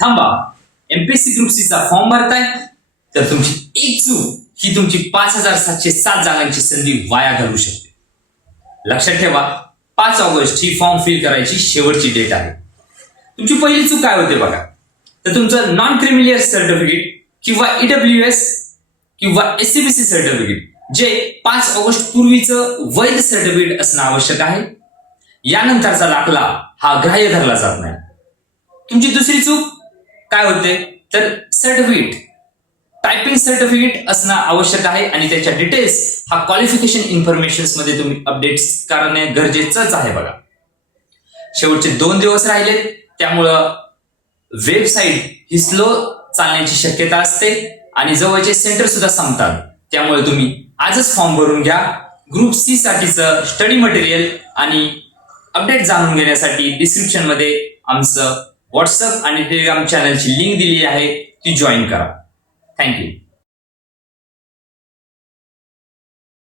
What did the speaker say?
थांबा, MPSC group C चा form भरताय तर तुमची एक चूक ही तुमची 5707 जागांची संधी वाया घालवू शकते. लक्षात ठेवा, 5 ऑगस्ट ही फॉर्म फिल करायची शेवटची डेट आहे. तुमची पहिली चूक काय होते बघा, तर तुमचं नॉन क्रिमिलियर सर्टिफिकेट किंवा ईडब्ल्यूएस किंवा एससीबीसी सर्टिफिकेट जे 5 ऑगस्ट पूर्वीचं वैध सर्टिफिकेट असणं आवश्यक आहे. यानंतरचा दाखला हा ग्राह्य धरला जात नाही. तुमची दुसरी चूक काय होते, तर सर्टिफिकेट टायपिंग सर्टिफिकेट असणं आवश्यक आहे आणि त्याच्या डिटेल्स हा क्वालिफिकेशन इन्फॉर्मेशन मध्ये तुम्ही अपडेट्स करणे गरजेचंच आहे बघा. शेवटचे 2 दिवस राहिले, त्यामुळं वेबसाईट ही स्लो चालण्याची शक्यता असते आणि जवळचे सेंटर सुद्धा संपतात. त्यामुळे तुम्ही आजच फॉर्म भरून घ्या. ग्रुप सी साठीचं स्टडी मटेरियल आणि अपडेट जाणून घेण्यासाठी डिस्क्रिप्शन मध्ये आमचं व्हॉट्सअप आणि टेलिग्राम चॅनलची लिंक दिली आहे, ती जॉईन करा. थँक्यू.